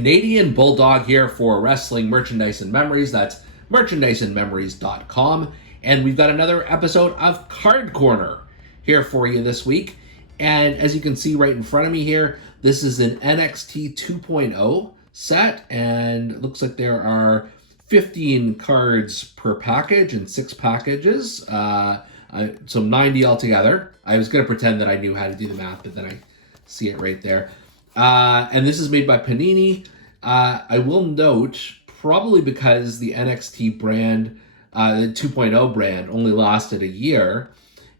Canadian Bulldog here for Wrestling Merchandise and Memories. That's merchandiseandmemories.com. And we've got another episode of Card Corner here for you this week. And as you can see right in front of me here, this is an NXT 2.0 set. And it looks like there are 15 cards per package and 6 packages. So 90 altogether. I was going to pretend that I knew how to do the math, but then I see it right there. And this is made by PANINI. I will note, probably because the NXT brand, the 2.0 brand, only lasted a year,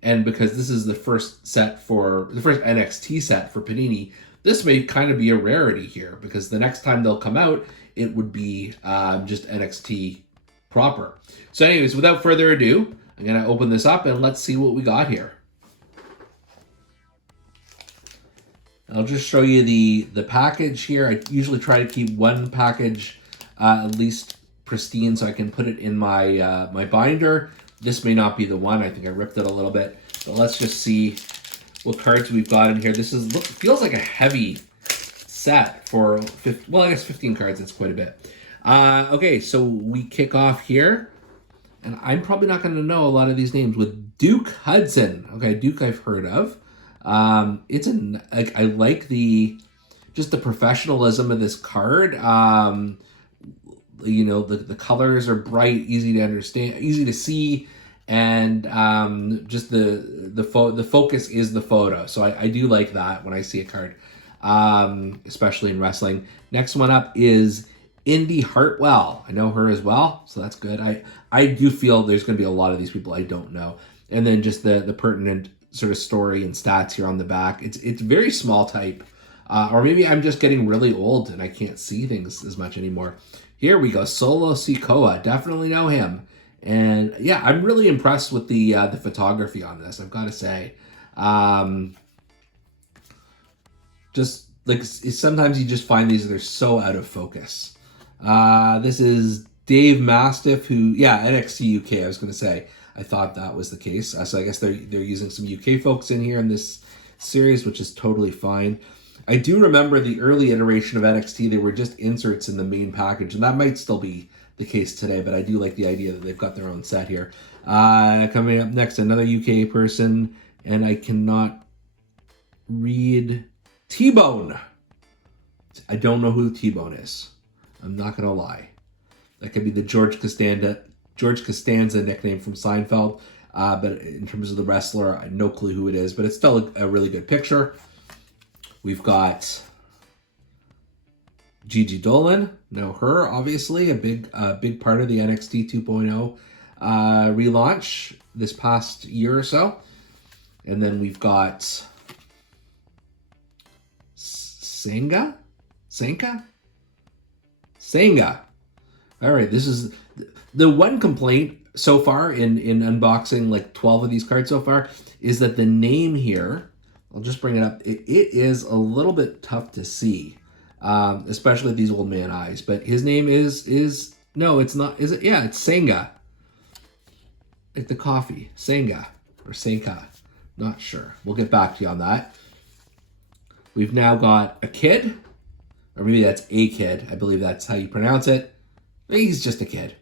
and because this is the first NXT set for PANINI, this may kind of be a rarity here, because the next time they'll come out, it would be just NXT proper. So anyways, without further ado, I'm going to open this up and let's see what we got here. I'll just show you the package here. I usually try to keep one package at least pristine so I can put it in my my binder. This may not be the one. I think I ripped it a little bit. But let's just see what cards we've got in here. This feels like a heavy set for, I guess 15 cards. That's quite a bit. Okay, so we kick off here. And I'm probably not going to know a lot of these names, with Duke Hudson. Okay, Duke I've heard of. I like the professionalism of this card. You know, the colors are bright, easy to understand, easy to see, and just the focus is the photo. So I do like that when I see a card, especially in wrestling. Next one up is Indy Hartwell. I know her as well, so that's good. I do feel there's going to be a lot of these people I don't know. And then just the pertinent sort of story and stats here on the back. It's very small type. Or maybe I'm just getting really old and I can't see things as much anymore. Here we go. Solo Sikoa. Definitely know him. And yeah, I'm really impressed with the photography on this, I've got to say. Just like sometimes you just find these, they're so out of focus. This is Dave Mastiff, who, NXT UK, I was going to say. I thought that was the case. So I guess they're using some UK folks in here in this series, which is totally fine. I do remember the early iteration of NXT, they were just inserts in the main package, and that might still be the case today, but I do like the idea that they've got their own set here. Coming up next, another UK person, and I cannot read T-Bone. I don't know who T-Bone is. I'm not going to lie. That could be the George Costanza nickname from Seinfeld. But in terms of the wrestler, I have no clue who it is, but it's still a really good picture. We've got Gigi Dolan. Know her, obviously, a big part of the NXT 2.0 relaunch this past year or so. And then we've got Senga. All right, this is the one complaint so far in unboxing like 12 of these cards so far is that the name here, I'll just bring it up, it is a little bit tough to see, especially these old man eyes. But his name is no, it's not. Is it? Yeah, it's Senga. Like the coffee, Senga or Senka. Not sure. We'll get back to you on that. We've now got a kid, or maybe that's a kid. I believe that's how you pronounce it. He's just a kid.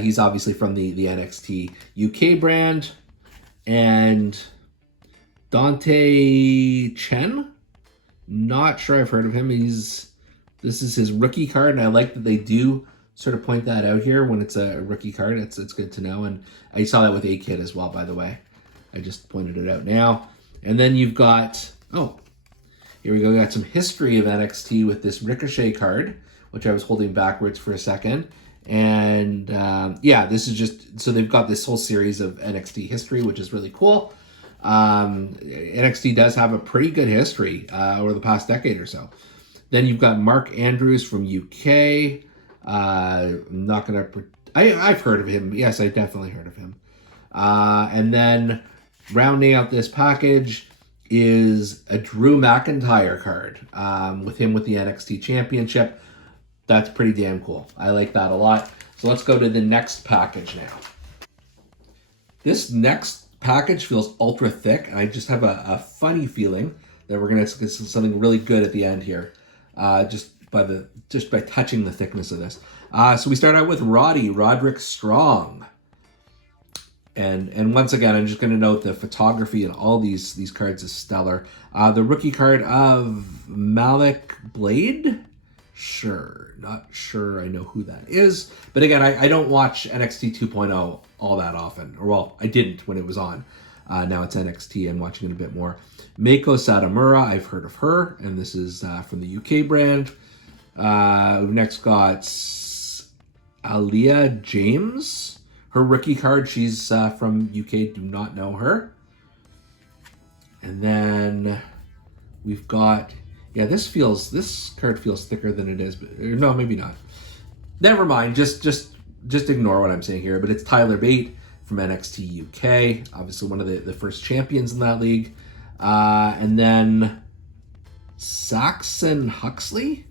He's obviously from the NXT UK brand. And Dante Chen, not sure I've heard of him. This is his rookie card, and I like that they do sort of point that out here when it's a rookie card. It's good to know, and I saw that with A Kid as well, by the way. I just pointed it out now. And then you've got, here we go. We got some history of NXT with this Ricochet card, which I was holding backwards for a second. And this is just, so they've got this whole series of NXT history, which is really cool. NXT does have a pretty good history over the past decade or so. Then you've got Mark Andrews from UK. I'm not going to, I've heard of him. Yes, I definitely heard of him. And then rounding out this package is a Drew McIntyre card with him with the NXT Championship. That's pretty damn cool. I like that a lot. So let's go to the next package now. This next package feels ultra thick, and I just have a funny feeling that we're going to get something really good at the end here. Just just by touching the thickness of this. So we start out with Roderick Strong. And once again, I'm just going to note the photography in all these cards is stellar. The rookie card of Malik Blade? Sure. Not sure I know who that is. But again, I don't watch NXT 2.0 all that often. Or, well, I didn't when it was on. Now it's NXT. I'm watching it a bit more. Meiko Satomura, I've heard of her. And this is from the UK brand. We've next got Aaliyah James. Her rookie card, she's from UK, do not know her. And then we've got, yeah, this card feels thicker than it is, but no, maybe not. Never mind, just ignore what I'm saying here, but it's Tyler Bate from NXT UK, obviously one of the first champions in that league. And then Saxon Huxley?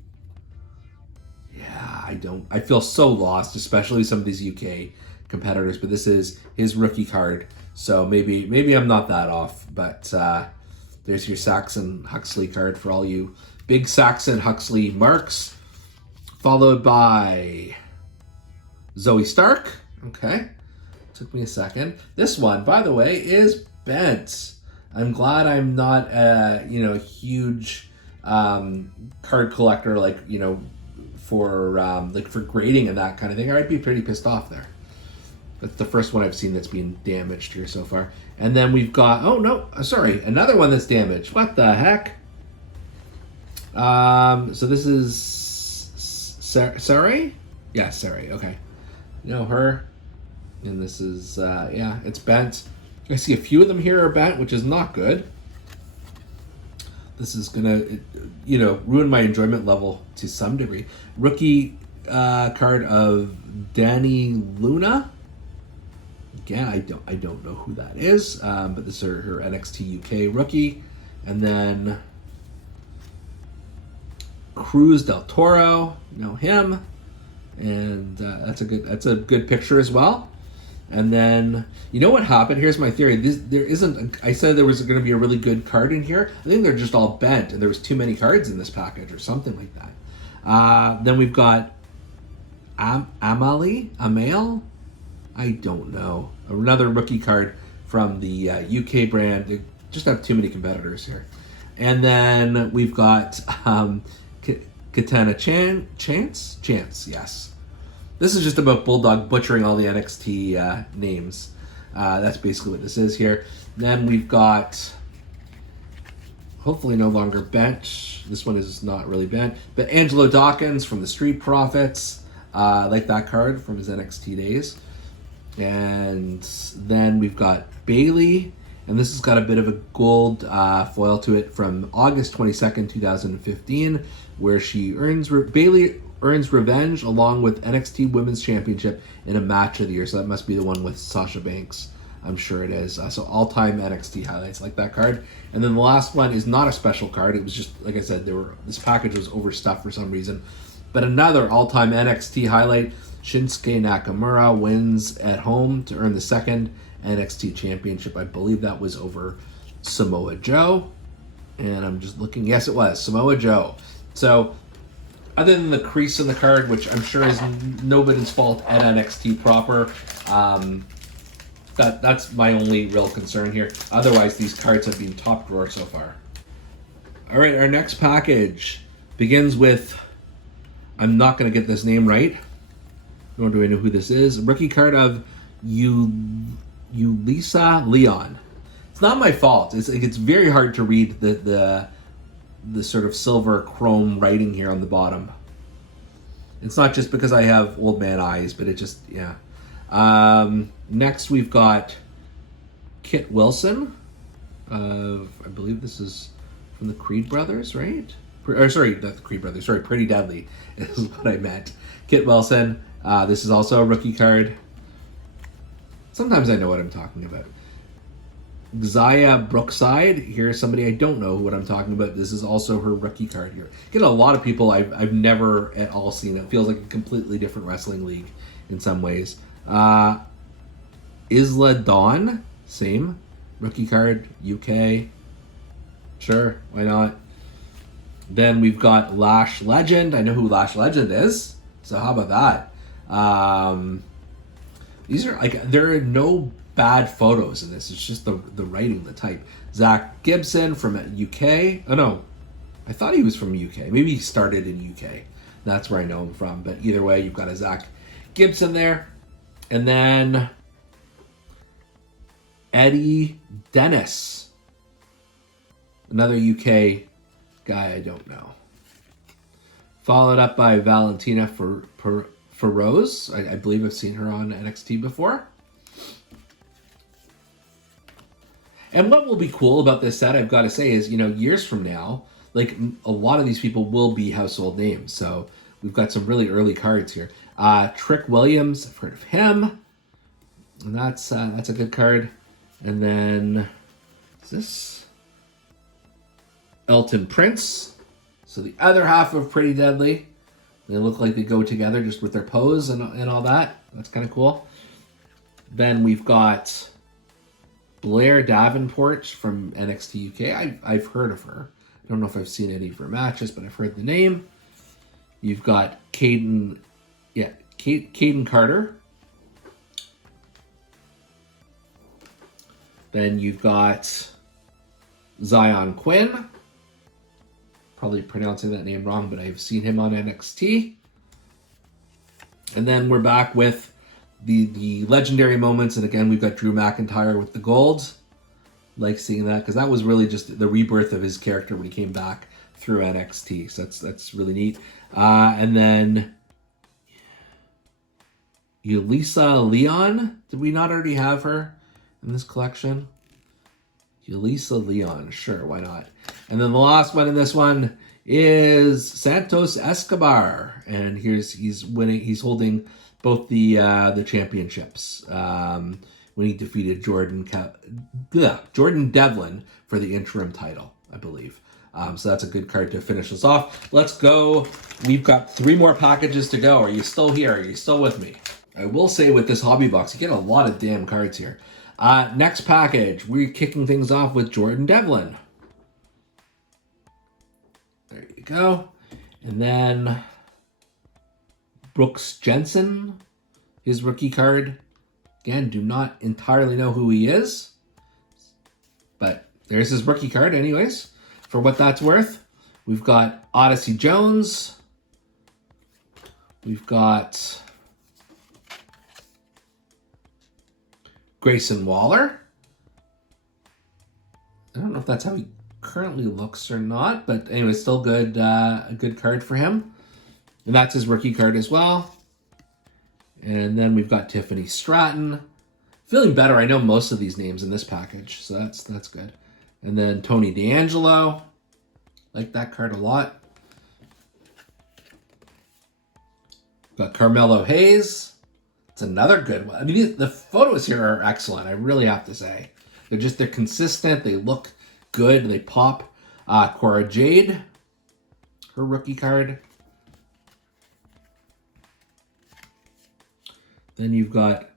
Yeah, I feel so lost, especially some of these UK competitors, but this is his rookie card, so maybe I'm not that off, but there's your Saxon Huxley card for all you big Saxon Huxley marks, followed by Zoe Stark. Okay, took me a second. This one, by the way, is bent. I'm glad I'm not a huge card collector, like for grading and that kind of thing. I'd be pretty pissed off there. That's the first one I've seen that's been damaged here so far. And then we've got, oh no, sorry, another one that's damaged. What the heck? So this is Sarai? Yeah, Sarai, okay. You know her. And this is, yeah, it's bent. I see a few of them here are bent, which is not good. This is gonna, ruin my enjoyment level to some degree. Rookie card of Danny Luna. Again, I don't know who that is, but this is her NXT UK rookie. And then Cruz del Toro, know him, and that's a good picture as well. And then you know what happened? Here's my theory. I said there was going to be a really good card in here. I think they're just all bent, and there was too many cards in this package or something like that. Then we've got Amael. I don't know. Another rookie card from the UK brand. They just have too many competitors here. And then we've got Katana Chance, yes. This is just about Bulldog butchering all the NXT names. That's basically what this is here. Then we've got, hopefully no longer bent. This one is not really bent. But Angelo Dawkins from the Street Profits. Like that card from his NXT days. And then we've got Bailey, and this has got a bit of a gold foil to it from August 22nd, 2015, where Bailey earns revenge along with NXT Women's Championship in a match of the year. So that must be the one with Sasha Banks. I'm sure it is. So all-time NXT highlights, like that card. And then the last one is not a special card. It was just, like I said, this package was overstuffed for some reason. But another all-time NXT highlight, Shinsuke Nakamura wins at home to earn the second NXT Championship. I believe that was over Samoa Joe. And I'm just looking. Yes, it was. Samoa Joe. So, other than the crease in the card, which I'm sure is nobody's fault at NXT proper, that's my only real concern here. Otherwise, these cards have been top drawer so far. All right, our next package begins with, I'm not going to get this name right, nor do I know who this is. A rookie card of Ulisa Leon. It's not my fault. It's very hard to read the sort of silver chrome writing here on the bottom. It's not just because I have old man eyes, but it just, yeah. Next we've got Kit Wilson. I believe this is from the Creed Brothers, right? Sorry, not the Creed Brothers. Sorry, Pretty Deadly is what I meant. Kit Wilson. This is also a rookie card. Sometimes I know what I'm talking about. Xia Brookside. Here's somebody I don't know what I'm talking about. This is also her rookie card here. Get a lot of people I've never at all seen. It feels like a completely different wrestling league in some ways. Isla Dawn. Same. Rookie card. UK. Sure, why not? Then we've got Lash Legend. I know who Lash Legend is, so how about that? These are like, there are no bad photos in this. It's just the writing, the type. Zach Gibson from UK. Oh no, I thought he was from UK. Maybe he started in UK. That's where I know him from. But either way, you've got a Zach Gibson there. And then Eddie Dennis. Another UK guy I don't know. Followed up by Valentina Feroz. I believe I've seen her on NXT before. And what will be cool about this set, I've got to say, is, years from now, like, a lot of these people will be household names. So we've got some really early cards here. Trick Williams, I've heard of him. And that's a good card. And then, is this Elton Prince? So the other half of Pretty Deadly. They look like they go together just with their pose and all that. That's kind of cool. Then we've got Blair Davenport from NXT UK. I've heard of her. I don't know if I've seen any of her matches, but I've heard the name. You've got Caden Carter. Then you've got Zion Quinn. Probably pronouncing that name wrong, but I've seen him on NXT. And then we're back with the legendary moments. And again, we've got Drew McIntyre with the gold. Like seeing that, because that was really just the rebirth of his character when he came back through NXT. So that's really neat. And then Yulisa Leon. Did we not already have her in this collection? Yulisa Leon. Sure, why not? And then the last one in this one is Santos Escobar. And he's winning. He's holding both the championships. When he defeated Jordan Devlin for the interim title, I believe. So that's a good card to finish us off. Let's go. We've got 3 more packages to go. Are you still here? Are you still with me? I will say with this hobby box, you get a lot of damn cards here. Next package, we're kicking things off with Jordan Devlin. There you go. And then Brooks Jensen, his rookie card. Again, do not entirely know who he is, but there's his rookie card anyways, for what that's worth. We've got Odyssey Jones. We've got Grayson Waller. I don't know if that's how he currently looks or not, but anyway, still good. A good card for him. And that's his rookie card as well. And then we've got Tiffany Stratton. Feeling better. I know most of these names in this package, so that's good. And then Tony D'Angelo. Like that card a lot. Got Carmelo Hayes. It's another good one. I mean, the photos here are excellent, I really have to say. They're consistent. They look good. They pop. Cora Jade. Her rookie card. Then you've got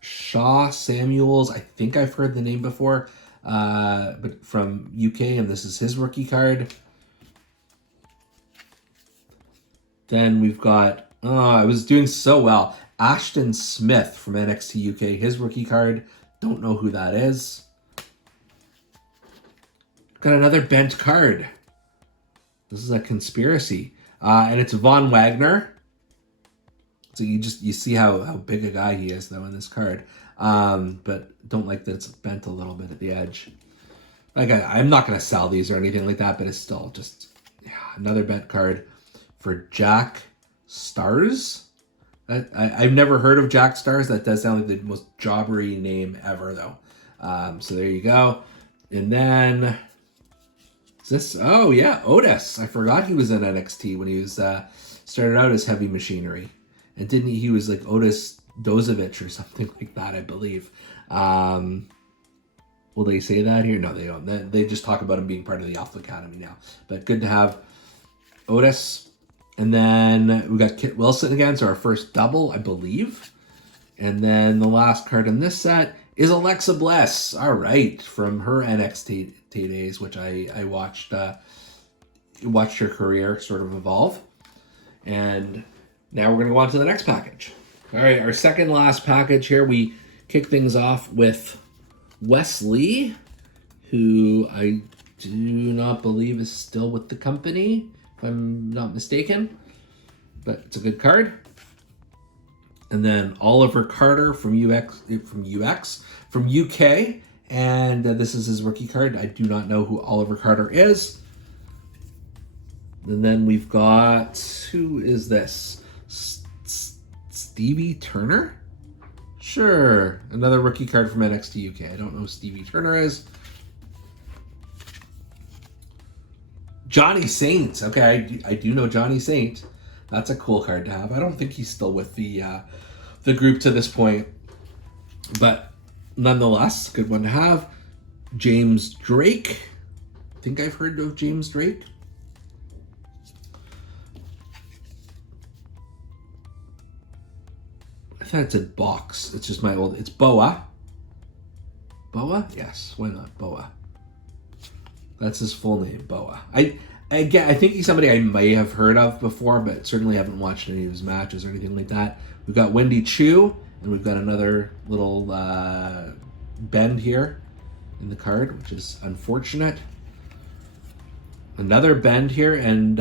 Shaw Samuels. I think I've heard the name before, but from UK, and this is his rookie card. Then we've got, I was doing so well, Ashton Smith from NXT UK, his rookie card. Don't know who that is. Got another bent card. This is a conspiracy. And it's Von Wagner. So you see how big a guy he is though in this card, but don't like that it's bent a little bit at the edge. Like I'm not gonna sell these or anything like that, but it's still just another bent card for Jack Stars. I've never heard of Jack Stars. That does sound like the most jobbery name ever though. So there you go. And then is this? Oh yeah, Otis. I forgot he was in NXT when he was started out as Heavy Machinery. And didn't he was like Otis Dozovich or something like that, I believe. Will they say that here? No, they don't. They just talk about him being part of the Alpha Academy now. But good to have Otis. And then we got Kit Wilson again, so our first double, I believe. And then the last card in this set is Alexa Bliss. All right, from her NXT days, which I watched watched her career sort of evolve. And now we're going to go on to the next package. All right, our second last package here. We kick things off with Wesley, who I do not believe is still with the company, if I'm not mistaken. But it's a good card. And then Oliver Carter from UK, and this is his rookie card. I do not know who Oliver Carter is. And then we've got, who is this? Stevie Turner? Sure, another rookie card from NXT UK. I don't know who Stevie Turner is. Johnny Saint. Okay, I do know Johnny Saint. That's a cool card to have. I don't think he's still with the group to this point, but nonetheless, good one to have. James Drake. I think I've heard of James Drake. I thought it said box. It's just my old. It's Boa. Boa? Yes. Why not Boa? That's his full name, Boa. I think he's somebody I may have heard of before, but certainly haven't watched any of his matches or anything like that. We've got Wendy Chu, and we've got another little bend here in the card, which is unfortunate. Another bend here, and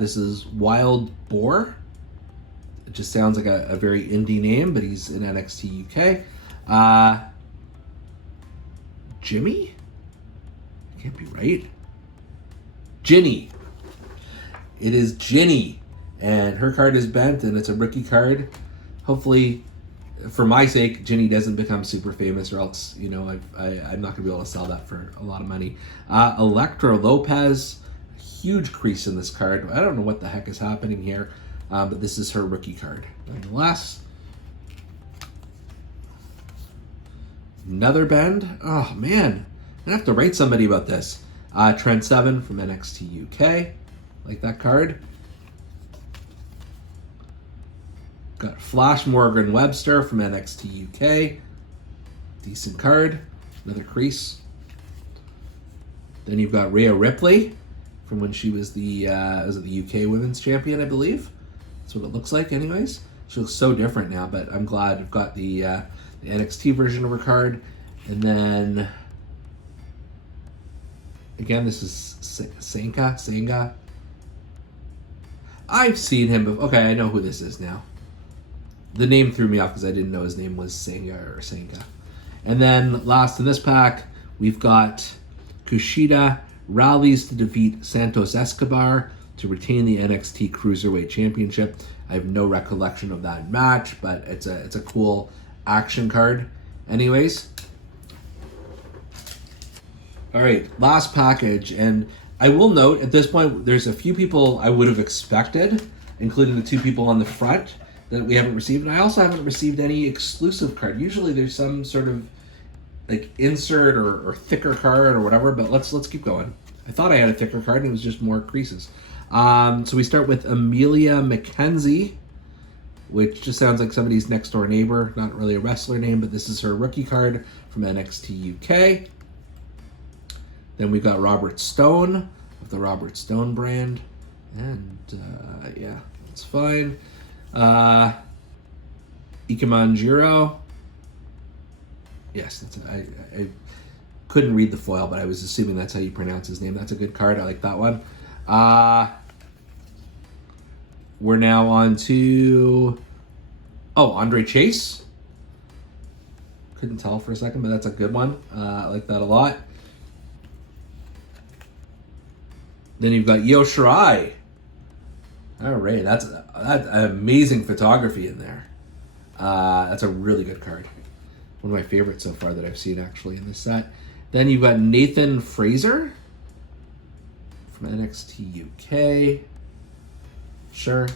this is Wild Boar. It just sounds like a very indie name, but he's in NXT UK. Jimmy? Can't be right. Ginny. It is Ginny, and her card is bent, and it's a rookie card. Hopefully, for my sake, Ginny doesn't become super famous, or else, I'm not going to be able to sell that for a lot of money. Electra Lopez, huge crease in this card. I don't know what the heck is happening here, but this is her rookie card. Nonetheless, another bend. Oh, man. I'm going to have to write somebody about this. Trent Seven from NXT UK. Like that card. Got Flash Morgan Webster from NXT UK. Decent card. Another crease. Then you've got Rhea Ripley from when she was the UK Women's Champion, I believe. That's what it looks like anyways. She looks so different now, but I'm glad I've got the NXT version of her card. And then again, this is Senga. I've seen him before. Okay, I know who this is now. The name threw me off because I didn't know his name was Senga or Senga. And then last in this pack, we've got Kushida rallies to defeat Santos Escobar to retain the NXT Cruiserweight Championship. I have no recollection of that match, but it's a cool action card. Anyways. All right, last package, and I will note at this point there's a few people I would have expected, including the two people on the front that we haven't received, and I also haven't received any exclusive card. Usually there's some sort of like insert or thicker card or whatever, but let's keep going. I thought I had a thicker card and it was just more creases. So we start with Amelia McKenzie, which just sounds like somebody's next door neighbor, not really a wrestler name, but this is her rookie card from NXT UK. Then we've got Robert Stone of the Robert Stone brand. And yeah, that's fine. Ikemanjiro. Yes, that's I couldn't read the foil, but I was assuming that's how you pronounce his name. That's a good card. I like that one. We're now on to Andre Chase. Couldn't tell for a second, but that's a good one. I like that a lot. Then you've got Io Shirai. All right, that's amazing photography in there. That's a really good card. One of my favorites so far that I've seen actually in this set. Then you've got Nathan Fraser from NXT UK. Sure.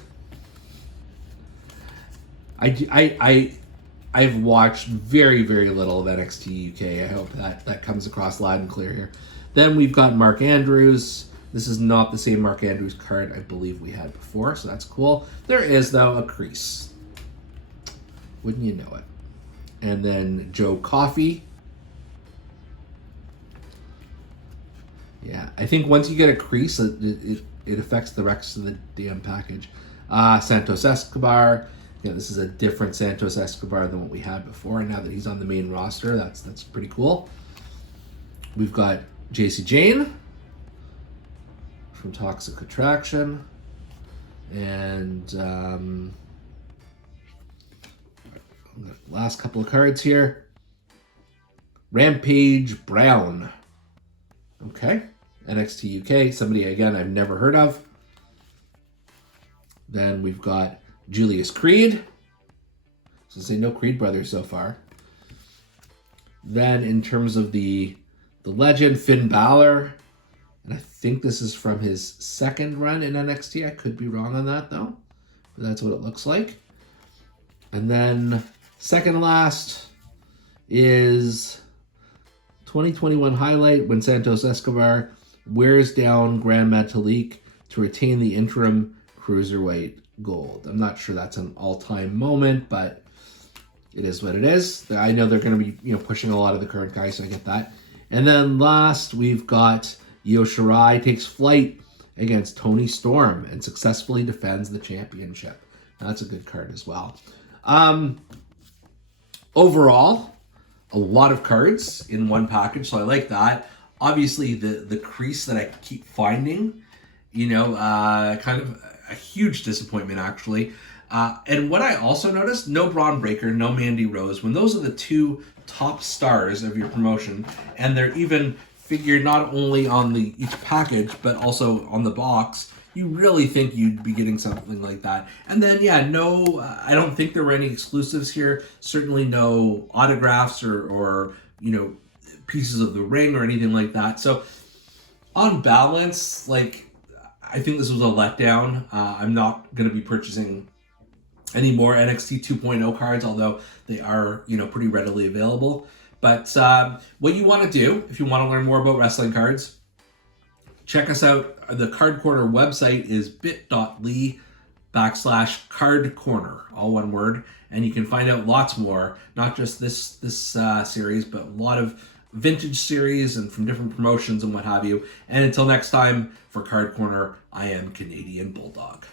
I've watched very, very little of NXT UK. I hope that comes across loud and clear here. Then we've got Mark Andrews. This is not the same Mark Andrews card I believe we had before, so that's cool. There is, though, a crease. Wouldn't you know it? And then Joe Coffey. Yeah, I think once you get a crease, it affects the rest of the damn package. Santos Escobar. Yeah, this is a different Santos Escobar than what we had before. And now that he's on the main roster, that's pretty cool. We've got JC Jane from Toxic Attraction. And last couple of cards here. Rampage Brown. Okay. NXT UK. Somebody, again, I've never heard of. Then we've got Julius Creed. So say no Creed brothers so far. Then in terms of the legend, Finn Balor. And I think this is from his second run in NXT. I could be wrong on that, though. But that's what it looks like. And then second last is 2021 highlight when Santos Escobar wears down Grand Metalik to retain the interim Cruiserweight gold. I'm not sure that's an all-time moment, but it is what it is. I know they're going to be pushing a lot of the current guys, so I get that. And then last, we've got Io Shirai takes flight against Toni Storm and successfully defends the championship. That's a good card as well. Overall, a lot of cards in one package, so I like that. Obviously, the crease that I keep finding, kind of a huge disappointment, actually. And what I also noticed, no Braun Breaker, no Mandy Rose. When those are the two top stars of your promotion, and they're even figured not only on each package, but also on the box, you really think you'd be getting something like that. And then, I don't think there were any exclusives here. Certainly no autographs or pieces of the ring or anything like that. So on balance, I think this was a letdown. I'm not going to be purchasing any more NXT 2.0 cards, although they are, pretty readily available. But what you want to do, if you want to learn more about wrestling cards, check us out. The Card Corner website is bit.ly/Card Corner, all one word. And you can find out lots more, not just this series, but a lot of vintage series and from different promotions and what have you. And until next time, for Card Corner, I am Canadian Bulldog.